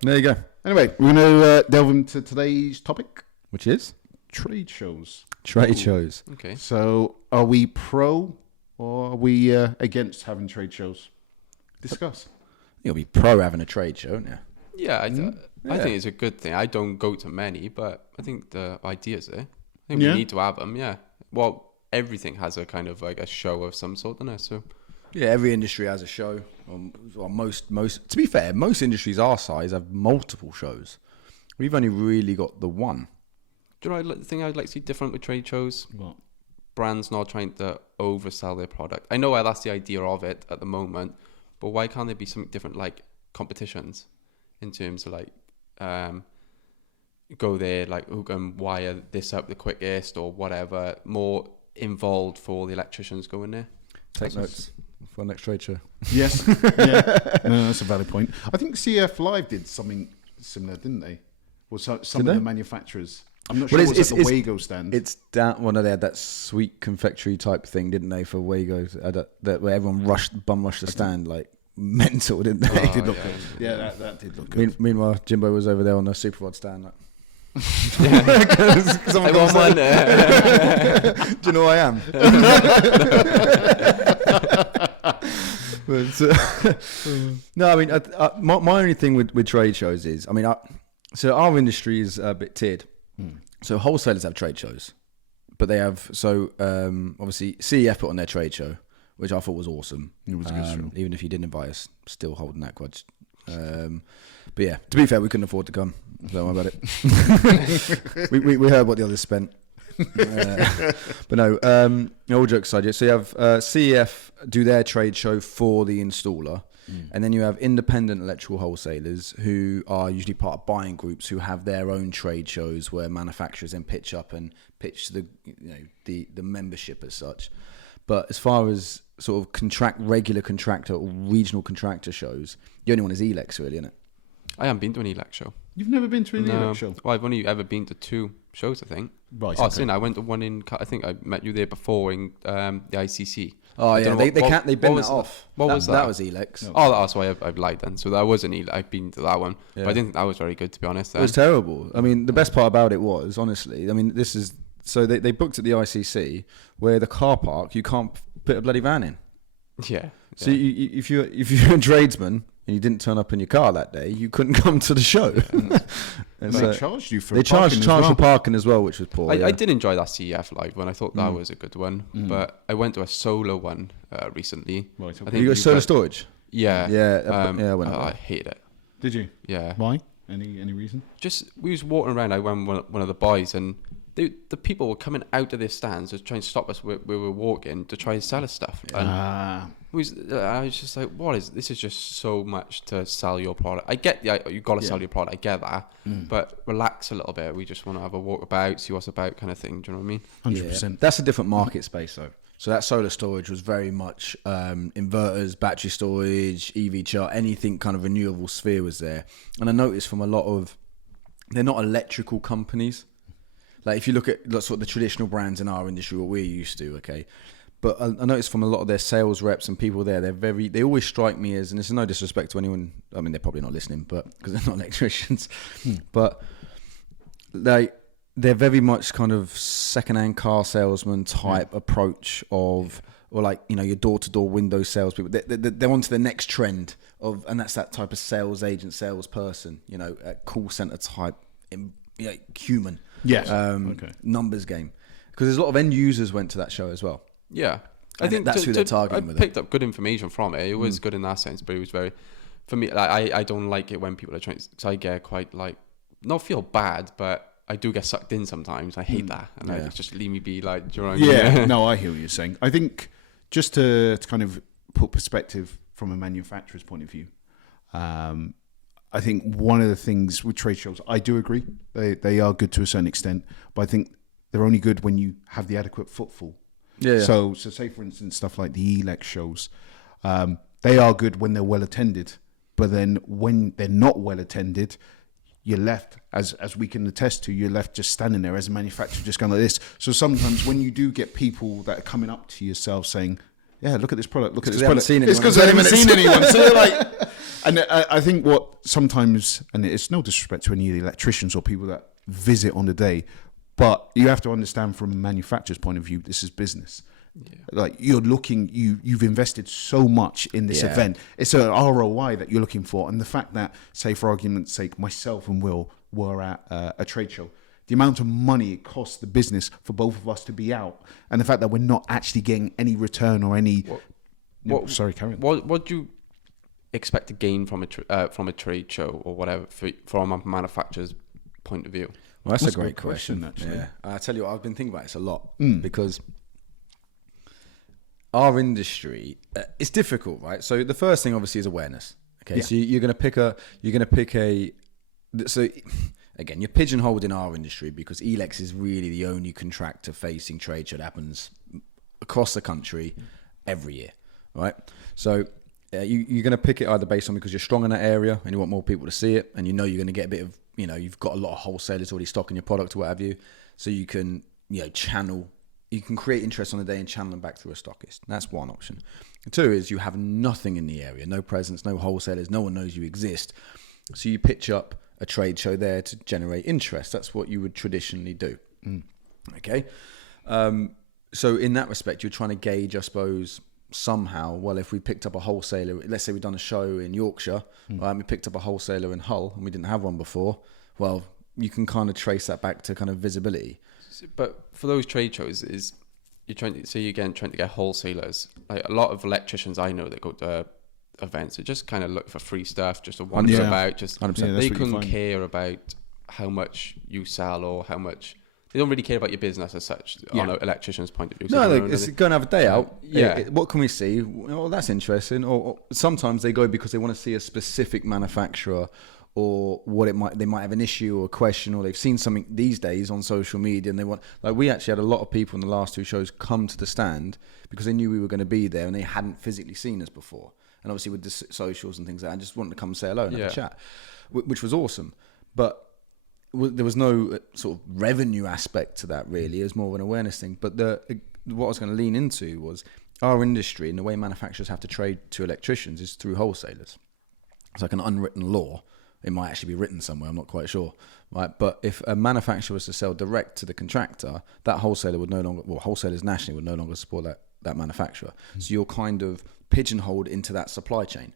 There you go. Anyway, we're going to delve into today's topic, Which is trade shows. trade shows. Okay. So, are we pro or are we against having trade shows? Discuss. You'll be pro having a trade show, won't you? Yeah, I think Yeah. it's a good thing. I don't go to many, but I think the idea's there. I think Yeah. we need to have them. Yeah. Well, everything has a kind of like a show of some sort, doesn't it? So Yeah, every industry has a show. Or most. To be fair, most industries our size have multiple shows. We've only really got the one. do you know the thing I'd like to see different with trade shows? What? Brands not trying to oversell their product. I know that's the idea of it at the moment, but why can't there be something different, like competitions, in terms of like go there, like who can wire this up the quickest or whatever, more involved for the electricians going there. Take notes for the next trade show. Yes. Yeah. No, that's a valid point. I think CF Live did something similar, didn't they? Or some of they? the manufacturers. I'm not sure Well, what's at the Wago stand. It's down. Well, no, they had that sweet confectionery type thing, didn't they, for Wago? That where everyone rushed the stand like mental, didn't they? It did look good. Yeah, that did look good. Meanwhile, Jimbo was over there on the super rod stand. Like, I want one. do you know who I am? No, I mean, my only thing with trade shows is, I mean, so our industry is a bit tiered. So wholesalers have trade shows, but they have, obviously CEF put on their trade show, which I thought was awesome. It was a good show. Even if you didn't invite us, still holding that grudge. But yeah, to be fair, we couldn't afford to come. Don't worry about it. we heard what the others spent. But no, all jokes aside, so you have CEF do their trade show for the installer, and then you have independent electrical wholesalers who are usually part of buying groups who have their own trade shows where manufacturers then pitch up and pitch the membership as such. But as far as sort of regular contractor or regional contractor shows, the only one is ELEX, really, isn't it? I haven't been to an ELEX show. You've never been to an ELEX show? Well, I've only ever been to 2 shows, I think. Right. Oh, I went to one in. I think I met you there before in the ICC. Oh yeah, they bend that off. What was that? That was ELEX. No. Oh, that's why I've lied then. So that was an ELEX. I've been to that one, Yeah. but I didn't think that was very good, to be honest. It was terrible. I mean, the best part about it was, honestly, I mean, this is so they booked at the ICC where the car park you can't put a bloody van in. Yeah. So if you're a tradesman and you didn't turn up in your car that day, you couldn't come to the show. And They so charged you for they parking charged as well. for parking as well, which was poor. I did enjoy that CEF live one. I thought that was a good one. But I went to a solar one recently. Right, okay. I think You got solar guys- storage? Yeah. Yeah, I went I up hate it. Did you? Yeah. Why? Any reason? Just we was walking around. I went with one of the boys, and the people were coming out of their stands to try and stop us where we were walking to try and sell us stuff. And I was just like, what is this? Is just so much to sell your product. I get you got to sell your product. I get that, but relax a little bit. We just want to have a walk about, see what's about, kind of thing. Do you know what I mean? 100%. That's a different market space, though. So that solar storage was very much inverters, battery storage, EV chart, anything kind of renewable sphere was there. And I noticed from a lot of, they're not electrical companies. Like if you look at sort of the traditional brands in our industry, what we're used to, okay. But I noticed from a lot of their sales reps and people there, they always strike me as, and it's no disrespect to anyone, I mean, they're probably not listening, but because they're not electricians, but they're very much kind of second-hand car salesman type approach of, or like, you know, your door-to-door window salespeople. They're onto the next trend of, and that's that type of sales agent, salesperson, you know, a call center type, human. Yes. Numbers game. Because there's a lot of end users went to that show as well. Yeah. I think that's who they're targeting with it. I picked up good information from it. It was good in that sense, but it was very, for me, like, I don't like it when people are trying, because I get quite like, not feel bad, but I do get sucked in sometimes. I hate that. And I just leave me be, like, do you know what I mean? No, I hear what you're saying. I think just to kind of put perspective from a manufacturer's point of view, I think one of the things with trade shows, I do agree, they are good to a certain extent, but I think they're only good when you have the adequate footfall. Yeah. So say for instance stuff like the ELEX shows, they are good when they're well attended, but then when they're not well attended, you're left, as we can attest to, you're left just standing there as a manufacturer, just going like this. So sometimes when you do get people that are coming up to yourself saying, yeah, look at this product. Look at this they haven't product. seen It's anyone because in they 20 haven't minutes. seen anyone. So they're like, and I think what sometimes, and it's no disrespect to any of the electricians or people that visit on the day, but you have to understand from a manufacturer's point of view, this is business. Yeah. Like you're looking, you've invested so much in this event. It's an ROI that you're looking for, and the fact that, say, for argument's sake, myself and Will were at a trade show. The amount of money it costs the business for both of us to be out, and the fact that we're not actually getting any return or any. Sorry, carry on. What do you expect to gain from a trade show or whatever from a manufacturer's point of view? Well, that's a great question, actually. Yeah, I tell you what, I've been thinking about this a lot because our industry, it's difficult, right? So the first thing obviously is awareness. Okay, so you're going to pick a. So again, you're pigeonholed in our industry because ELEX is really the only contractor-facing trade show that happens across the country every year, right? So you're going to pick it either based on because you're strong in that area and you want more people to see it, and you know you're going to get a bit of, you've got a lot of wholesalers already stocking your product or what have you, so you can, you can create interest on the day and channel them back through a stockist. That's one option. Two is you have nothing in the area, no presence, no wholesalers, no one knows you exist. So you pitch up a trade show there to generate interest. That's what you would traditionally do. Okay. So in that respect, you're trying to gauge, I suppose, somehow, well, if we picked up a wholesaler, let's say we've done a show in Yorkshire, we picked up a wholesaler in Hull and we didn't have one before, well, you can kind of trace that back to kind of visibility. But for those trade shows, you're trying to get wholesalers. Like a lot of electricians I know that go to events, they just kind of look for free stuff, just to wander about. Just 100%. They couldn't care about how much you sell or how much. They don't really care about your business as such on an electrician's point of view. No, it's go and have a day out. Yeah. What can we see? Oh, that's interesting. Or sometimes they go because they want to see a specific manufacturer or they might have an issue or a question, or they've seen something these days on social media and they want, like we actually had a lot of people in the last two shows come to the stand because they knew we were going to be there and they hadn't physically seen us before. And obviously with the socials and things like that, I just wanted to come say hello and have a chat, which was awesome. But there was no sort of revenue aspect to that really. It was more of an awareness thing. But what I was going to lean into was our industry and the way manufacturers have to trade to electricians is through wholesalers. It's like an unwritten law. It might actually be written somewhere, I'm not quite sure. Right? But if a manufacturer was to sell direct to the contractor, that wholesaler would no longer, wholesalers nationally would no longer support that manufacturer. So you're kind of pigeonholed into that supply chain,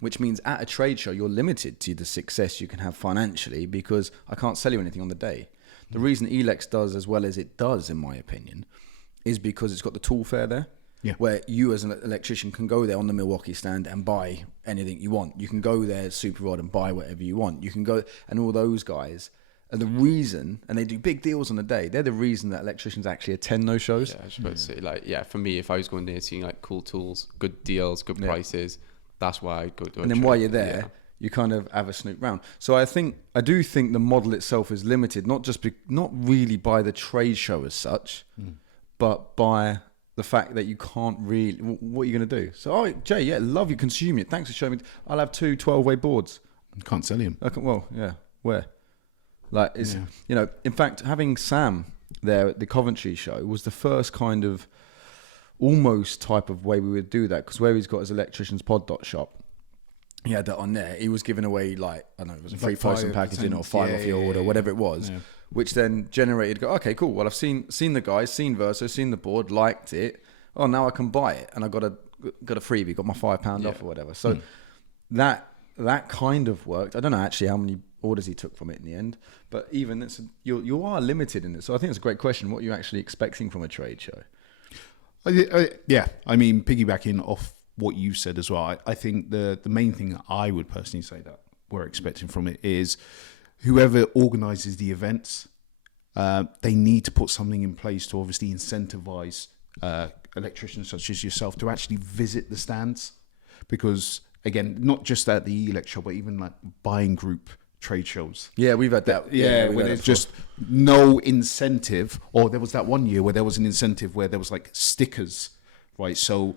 which means at a trade show, you're limited to the success you can have financially because I can't sell you anything on the day. The reason ELEX does as well as it does, in my opinion, is because it's got the tool fair there, where you as an electrician can go there on the Milwaukee stand and buy anything you want. You can go there Super Rod and buy whatever you want. You can go, and all those guys are the reason, and they do big deals on the day. They're the reason that electricians actually attend those shows. Yeah, I was supposed to say, for me, if I was going there seeing like cool tools, good deals, good prices, that's why I'd go to. And then while you're there, you kind of have a snoop round. So I do think the model itself is limited, not really by the trade show as such, but by the fact that you can't really. What are you going to do? So, Jay, love you, consume it. Thanks for showing me. I'll have 2 12-way boards. Can't sell him. Where? Like it's in fact, having Sam there at the Coventry show was the first kind of almost type of way we would do that, because where he's got his electrician's pod dot shop, he had that on there. He was giving away like, I don't know, it was a free pricing packaging or 5 off your order, whatever it was, which then generated, okay, cool. Well, I've seen the guys, seen Verso, seen the board, liked it. Oh, now I can buy it, and I got a freebie, got my £5 off or whatever. So that kind of worked. I don't know actually how many orders he took from it in the end, but even you are limited in it. So I think it's a great question. What are you actually expecting from a trade show? I mean, piggybacking off what you said as well, I think the main thing that I would personally say that we're expecting from it is whoever organises the events, they need to put something in place to obviously incentivize electricians such as yourself to actually visit the stands, because again, not just at the ELEX show, but even like buying group trade shows. Yeah, we've had that. Where there's just no incentive, or there was that one year where there was an incentive where there was like stickers, right? So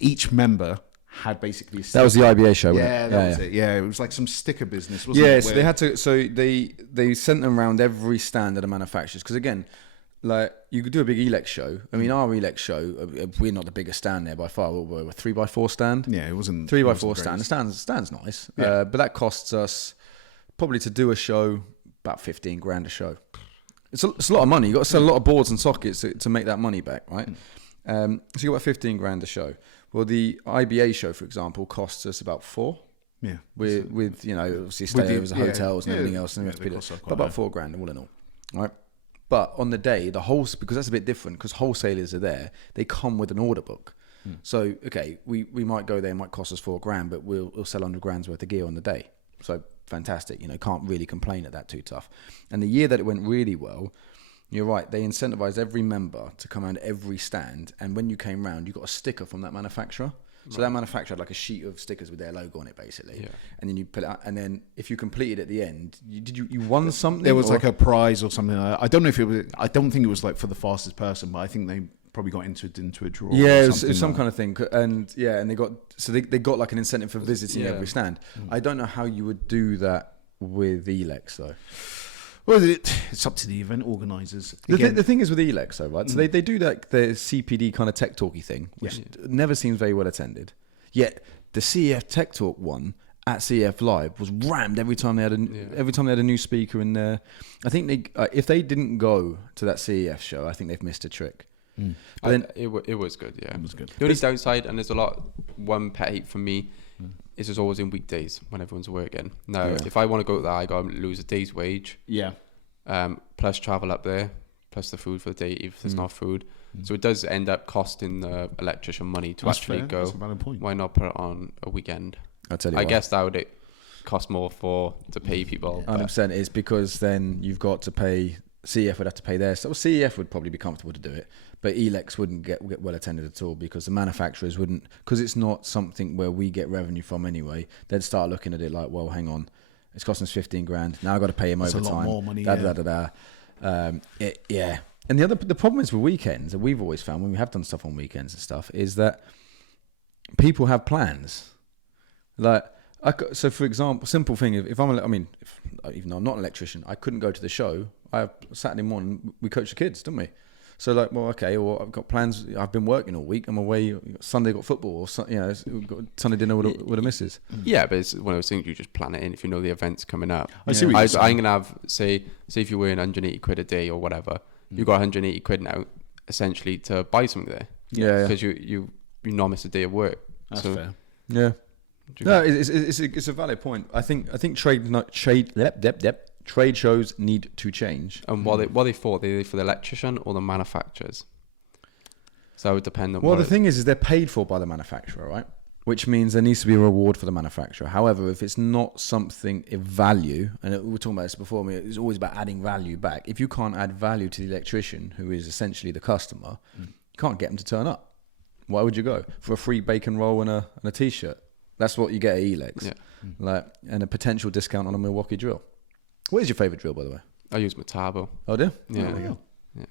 each member had basically a sticker. That was the IBA show, wasn't yeah, it? that was it. Yeah, it was like some sticker business, wasn't it? Yeah, so they had to. So they sent them around every stand at the manufacturers, because again, like you could do a big ELEX show. I mean, our ELEX show, we're not the biggest stand there by far. We're a 3x4 stand. Yeah, it wasn't 3x4 stand. The stand's nice, but that costs us probably to do a show about 15 grand a show. It's a lot of money. You got to sell a lot of boards and sockets to make that money back, right? So you got about 15 grand a show. Well, the IBA show, for example, costs us about 4. Yeah, with obviously stayovers, hotels, and everything else, and we have to pay about 4 grand all in all, right? But on the day, because that's a bit different, because wholesalers are there, they come with an order book. So okay, we might go there, it might cost us 4 grand, but we'll sell 100 grand's worth of gear on the day. So fantastic, can't really complain at that too tough. And the year that it went really well, you're right, they incentivized every member to come around every stand, and when you came round, you got a sticker from that manufacturer. So that manufacturer had like a sheet of stickers with their logo on it, basically. And then you put it out, and then if you completed at the end, you won something? There was like a prize or something. I don't know if it was. I don't think it was like for the fastest person, but I think they probably got into a draw. Yeah, it was some kind of thing, and they got like an incentive for visiting every stand. I don't know how you would do that with ELEX though. Well, it's up to the event organisers. The thing is with ELEX though, right? So they do like the CPD kind of tech talky thing, which never seems very well attended. Yet the CEF Tech Talk one at CEF Live was rammed every time they had a new speaker in there. I think if they didn't go to that CEF show, I think they've missed a trick. But then it was good, yeah. It was good. The only downside, and there's one pet hate for me, is it's always in weekdays when everyone's working. Now, if I want to go there, I got to lose a day's wage. Yeah. Plus travel up there, plus the food for the day if there's not food. So it does end up costing the electrician money to actually go. That's a valid point. Why not put it on a weekend? I'll tell you I guess that would cost more to pay people. 100% is because then you've got to pay. CEF would have to pay their stuff. Well, CEF would probably be comfortable to do it, but ELEX wouldn't get well attended at all because the manufacturers wouldn't, because it's not something where we get revenue from anyway. They'd start looking at it like, well, hang on, it's costing us 15 grand. Now I've got to pay him overtime. That's a lot more money. And the problem is with weekends that we've always found when we have done stuff on weekends and stuff is that people have plans. Like, so for example, simple thing, even though I'm not an electrician, I couldn't go to the show. Saturday morning, we coach the kids, don't we? So like, well, okay, or I've got plans. I've been working all week. I'm away. Sunday got football, or we've got Sunday dinner with the missus. Yeah, but it's one of those things you just plan it in if you know the event's coming up. I see what you're saying. I'm gonna have say if you're earning 180 quid a day or whatever, you got 180 quid now essentially to buy something there. Yeah, because you not miss a day of work. That's fair. Yeah. No, it's a valid point. I think trade shows need to change. And what they for? They for the electrician or the manufacturers? So it would depend on. Well, the thing is they're paid for by the manufacturer, right? Which means there needs to be a reward for the manufacturer. However, if it's not something of value, and we were talking about this before, it's always about adding value back. If you can't add value to the electrician, who is essentially the customer, you can't get them to turn up. Why would you go for a free bacon roll and a t-shirt? That's what you get at ELEX, and a potential discount on a Milwaukee drill. What is your favourite drill, by the way? I use Metabo. Oh, do you? Yeah. There you go. Yeah.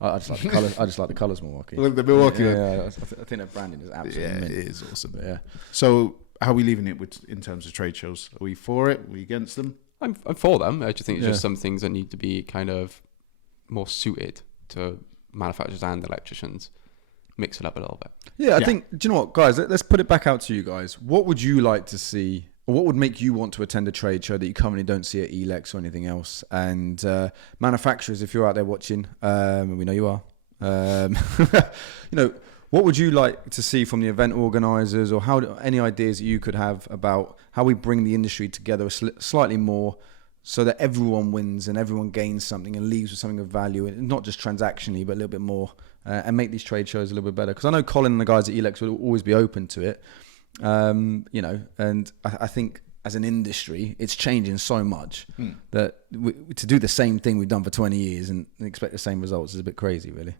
I just like the colours. I just like the colours Milwaukee. Look, the Milwaukee. Yeah, I think their branding is absolutely mint. It is awesome. But yeah. So how are we leaving it in terms of trade shows? Are we for it? Are we against them? I'm for them. I just think it's just some things that need to be kind of more suited to manufacturers and electricians. Mix it up a little bit. Yeah, I think, do you know what, guys, let's put it back out to you guys. What would you like to see, or what would make you want to attend a trade show that you currently don't see at ELEX or anything else? And manufacturers, if you're out there watching, and we know you are, what would you like to see from the event organisers, or any ideas that you could have about how we bring the industry together slightly more so that everyone wins and everyone gains something and leaves with something of value, and not just transactionally, but a little bit more, and make these trade shows a little bit better. Because I know Colin and the guys at ELEX will always be open to it, and I think as an industry, it's changing so much that to do the same thing we've done for 20 years and expect the same results is a bit crazy, really.